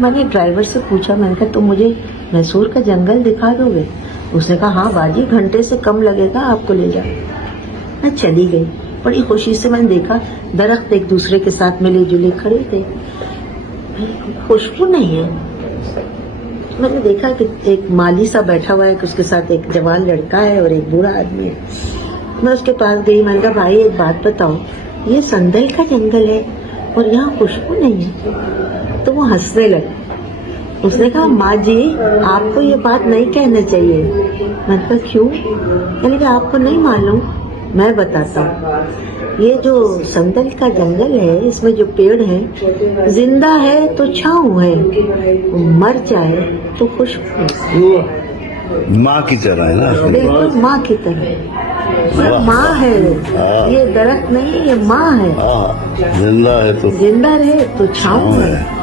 मैंने ड्राइवर से पूछा, मैंने कहा तुम मुझे मैसूर का जंगल दिखा दोगे? उसने कहा हाँ बाजी, घंटे से कम लगेगा आपको ले जाओ। मैं चली गई। बड़ी खुशी से मैंने देखा दरख्त एक दूसरे के साथ मिले जुले खड़े थे, खुशबू नहीं है। मैंने देखा कि एक माली सा बैठा हुआ है, कि उसके साथ एक जवान लड़का है और एक बूढ़ा आदमी है। मैं उसके पास गई, मैंने कहा भाई एक बात बताओ, ये संदल का जंगल है और यहाँ खुशबू नहीं है। तो वो हंसने लगा। उसने कहा माँ जी आपको ये बात नहीं कहना चाहिए। मैंने कहा क्यों? मैंने कहा आपको नहीं मालूम, मैं बताता हूँ। ये जो संदल का जंगल है, इसमें जो पेड़ है, जिंदा है तो छाँव है, मर जाए तो खुशबू। माँ की तरह है ना, बिल्कुल माँ की तरह। ये वाह। माँ है, हाँ। ये दरख्त नहीं, ये माँ है। जिंदा है तो जिंदा रहे तो छाँव है।